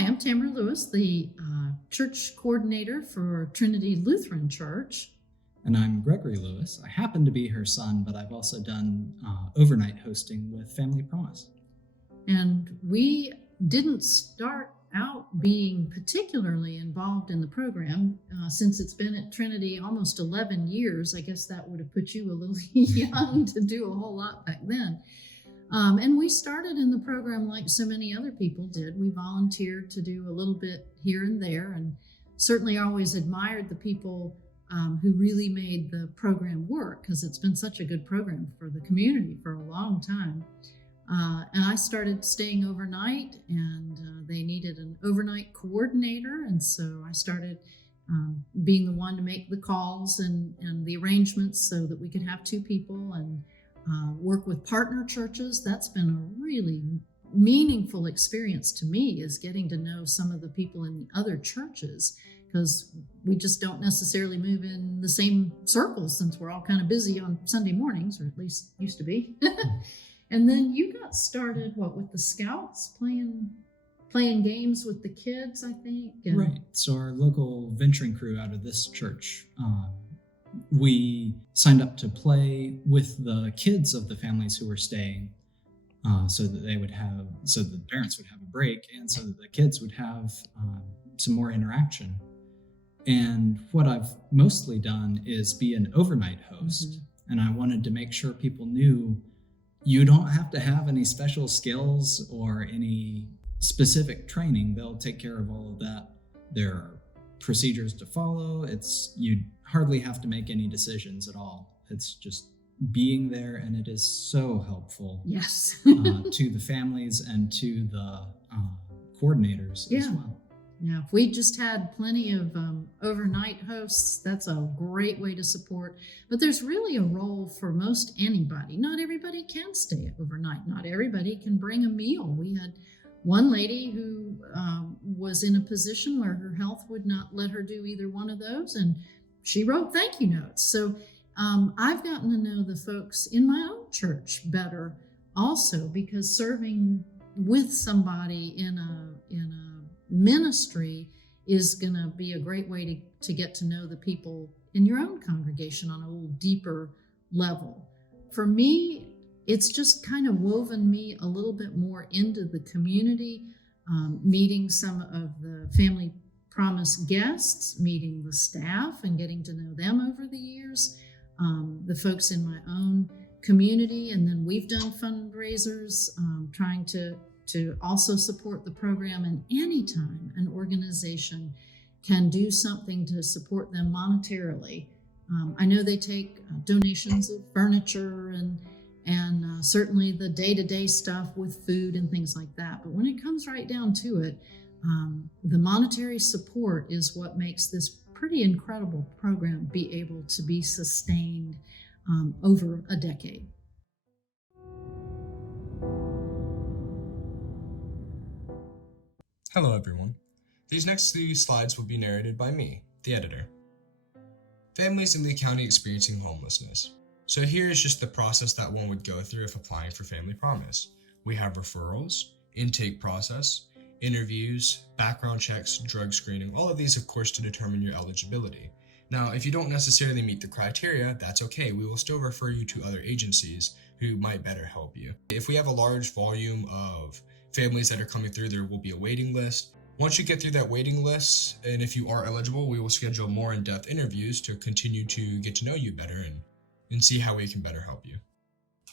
Hi, I'm Tamara Lewis, the church coordinator for Trinity Lutheran Church. And I'm Gregory Lewis. I happen to be her son, but I've also done overnight hosting with Family Promise. And we didn't start out being particularly involved in the program since it's been at Trinity almost 11 years. I guess that would have put you a little young to do a whole lot back then. And we started in the program like so many other people did. We volunteered to do a little bit here and there, and certainly always admired the people who really made the program work, because it's been such a good program for the community for a long time. And I started staying overnight, and they needed an overnight coordinator. And so I started being the one to make the calls and the arrangements so that we could have two people and work with partner churches. That's been a really meaningful experience to me, is getting to know some of the people in the other churches, because we just don't necessarily move in the same circles since we're all kind of busy on Sunday mornings, or at least used to be. And then you got started, with the Scouts, playing games with the kids, I think? Right. So our local venturing crew out of this church, we signed up to play with the kids of the families who were staying, so that the parents would have a break, and so that the kids would have some more interaction. And what I've mostly done is be an overnight host. Mm-hmm. And I wanted to make sure people knew you don't have to have any special skills or any specific training. They'll take care of all of that. There are procedures to follow. You hardly have to make any decisions at all. It's just being there, and it is so helpful. Yes. To the families and to the coordinators as well. Yeah, if we just had plenty of overnight hosts, that's a great way to support. But there's really a role for most anybody. Not everybody can stay overnight. Not everybody can bring a meal. We had one lady who was in a position where her health would not let her do either one of those, and she wrote thank you notes. So I've gotten to know the folks in my own church better also, because serving with somebody in a ministry is going to be a great way to get to know the people in your own congregation on a little deeper level. For me, it's just kind of woven me a little bit more into the community, meeting some of the Family Promise guests, meeting the staff and getting to know them over the years, the folks in my own community. And then we've done fundraisers, trying to also support the program. And anytime an organization can do something to support them monetarily, I know they take donations of furniture and certainly the day-to-day stuff with food and things like that. But when it comes right down to it, the monetary support is what makes this pretty incredible program be able to be sustained over a decade. Hello everyone. These next 3 slides will be narrated by me, the editor. Families in Lee County experiencing homelessness. So here is just the process that one would go through if applying for Family Promise. We have referrals, intake process, interviews, background checks, drug screening, all of these of course to determine your eligibility. Now, if you don't necessarily meet the criteria, that's okay. We will still refer you to other agencies who might better help you. If we have a large volume of families that are coming through, there will be a waiting list. Once you get through that waiting list, and if you are eligible, we will schedule more in-depth interviews to continue to get to know you better and see how we can better help you.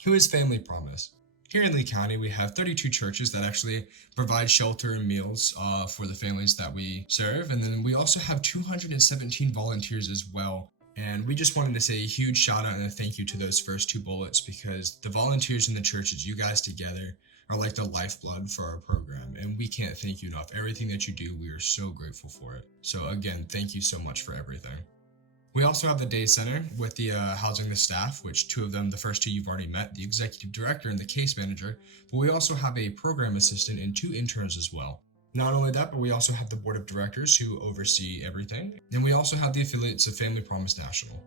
Who is Family Promise? Here in Lee County, we have 32 churches that actually provide shelter and meals for the families that we serve. And then we also have 217 volunteers as well. And we just wanted to say a huge shout out and a thank you to those first 2 bullets, because the volunteers in the churches, you guys together, are like the lifeblood for our program, and we can't thank you enough. Everything that you do, we are so grateful for it. So again, thank you so much for everything. We also have the day center with the housing the staff, which 2 of them, the first 2 you've already met, the executive director and the case manager, but we also have a program assistant and 2 interns as well. Not only that, but we also have the board of directors who oversee everything, and we also have the affiliates of Family Promise National.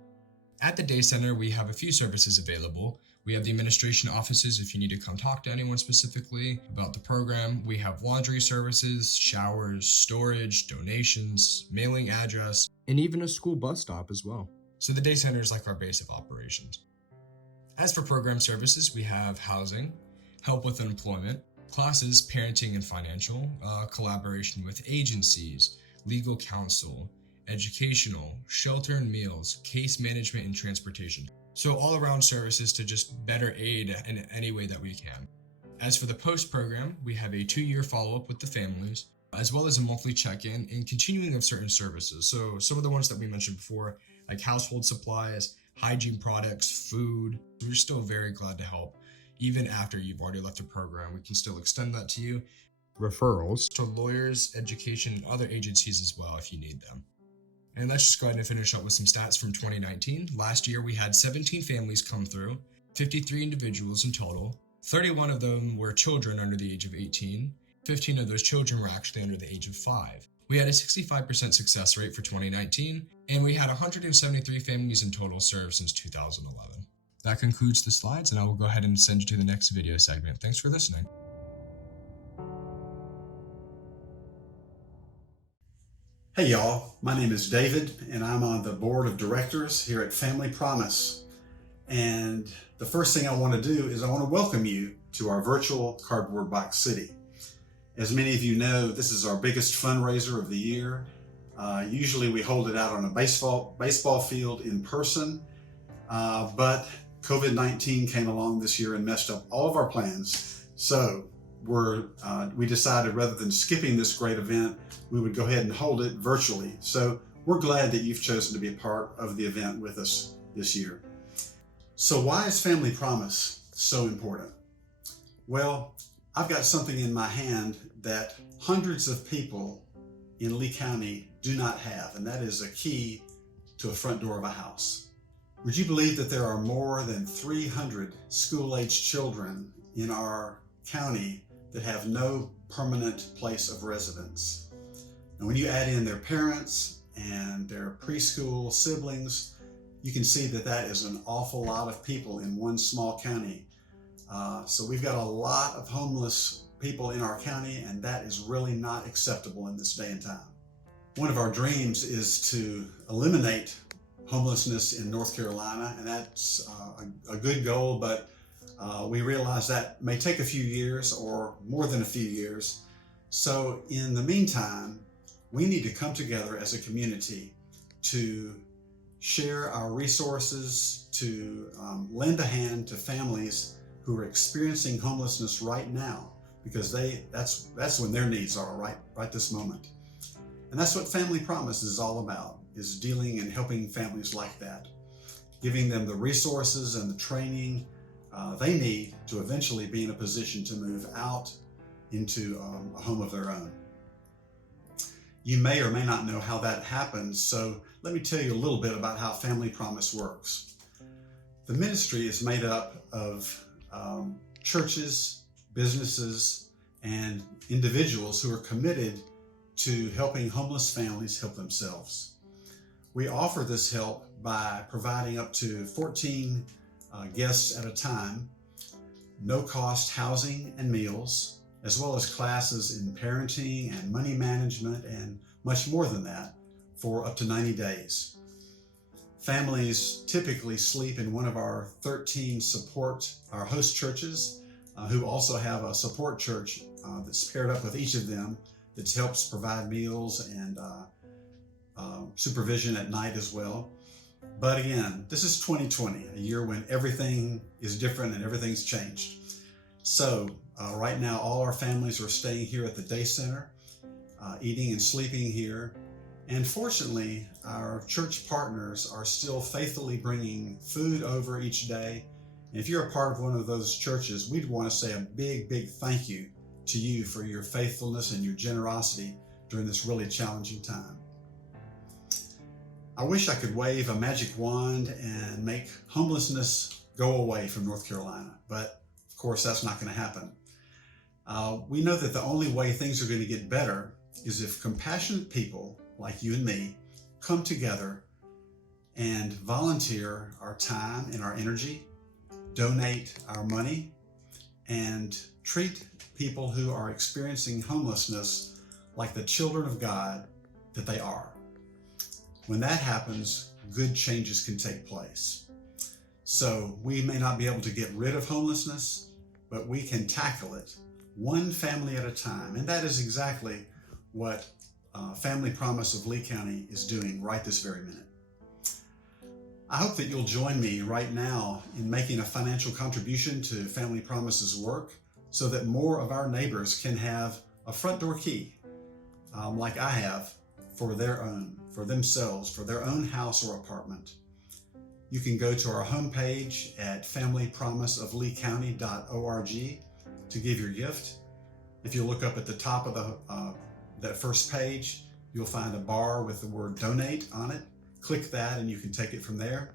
At the day center, we have a few services available. We have the administration offices if you need to come talk to anyone specifically about the program. We have laundry services, showers, storage, donations, mailing address, and even a school bus stop as well. So the day center is like our base of operations. As for program services, we have housing, help with employment, classes, parenting and financial, collaboration with agencies, legal counsel, educational, shelter and meals, case management and transportation. So all around services to just better aid in any way that we can. As for the post program, we have a 2-year follow-up with the families, as well as a monthly check-in and continuing of certain services. So some of the ones that we mentioned before, like household supplies, hygiene products, food, we're still very glad to help. Even after you've already left the program, we can still extend that to you. Referrals to lawyers, education, and other agencies as well if you need them. And let's just go ahead and finish up with some stats from 2019. Last year, we had 17 families come through, 53 individuals in total. 31 of them were children under the age of 18. 15 of those children were actually under the age of 5. We had a 65% success rate for 2019, and we had 173 families in total served since 2011. That concludes the slides, and I will go ahead and send you to the next video segment. Thanks for listening. Hey y'all, my name is David and I'm on the board of directors here at Family Promise. And the first thing I want to do is I want to welcome you to our virtual Cardboard Box City. As many of you know, this is our biggest fundraiser of the year. Usually we hold it out on a baseball field in person, but COVID-19 came along this year and messed up all of our plans. So we decided rather than skipping this great event, we would go ahead and hold it virtually. So we're glad that you've chosen to be a part of the event with us this year. So why is Family Promise so important? Well, I've got something in my hand that hundreds of people in Lee County do not have, and that is a key to a front door of a house. Would you believe that there are more than 300 school-aged children in our county that have no permanent place of residence? And when you add in their parents and their preschool siblings, you can see that that is an awful lot of people in one small county. So we've got a lot of homeless people in our county, and that is really not acceptable in this day and time. One of our dreams is to eliminate homelessness in North Carolina, and that's a good goal, but we realize that may take a few years or more than a few years. So in the meantime, we need to come together as a community to share our resources, to lend a hand to families who are experiencing homelessness right now, because that's when their needs are right this moment. And that's what Family Promise is all about, is dealing and helping families like that, giving them the resources and the training they need to eventually be in a position to move out into a home of their own. You may or may not know how that happens, so let me tell you a little bit about how Family Promise works. The ministry is made up of churches, businesses, and individuals who are committed to helping homeless families help themselves. We offer this help by providing up to 14 guests at a time, no-cost housing and meals, as well as classes in parenting and money management and much more than that for up to 90 days. Families typically sleep in one of our 13 our host churches, who also have a support church that's paired up with each of them that helps provide meals and supervision at night as well. But again, this is 2020, a year when everything is different and everything's changed. So right now, all our families are staying here at the day center, eating and sleeping here. And fortunately, our church partners are still faithfully bringing food over each day. And if you're a part of one of those churches, we'd want to say a big, big thank you to you for your faithfulness and your generosity during this really challenging time. I wish I could wave a magic wand and make homelessness go away from North Carolina, but of course that's not going to happen. We know that the only way things are going to get better is if compassionate people like you and me come together and volunteer our time and our energy, donate our money and treat people who are experiencing homelessness like the children of God that they are. When that happens, good changes can take place. So we may not be able to get rid of homelessness, but we can tackle it one family at a time. And that is exactly what Family Promise of Lee County is doing right this very minute. I hope that you'll join me right now in making a financial contribution to Family Promise's work so that more of our neighbors can have a front door key, like I have, for themselves, for their own house or apartment. You can go to our homepage at familypromiseofleecounty.org to give your gift. If you look up at the top of that first page, you'll find a bar with the word donate on it. Click that and you can take it from there.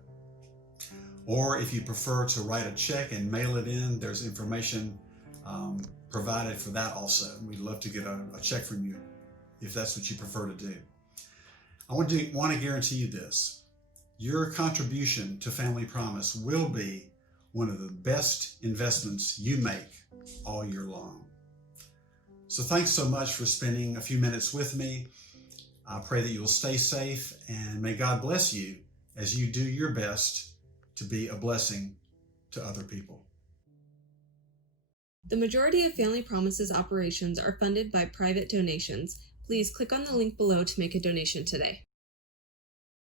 Or if you prefer to write a check and mail it in, there's information provided for that also. We'd love to get a check from you if that's what you prefer to do. I want to guarantee you this. Your contribution to Family Promise will be one of the best investments you make all year long. So thanks so much for spending a few minutes with me. I pray that you will stay safe, and may God bless you as you do your best to be a blessing to other people. The majority of Family Promise's operations are funded by private donations. Please click on the link below to make a donation today.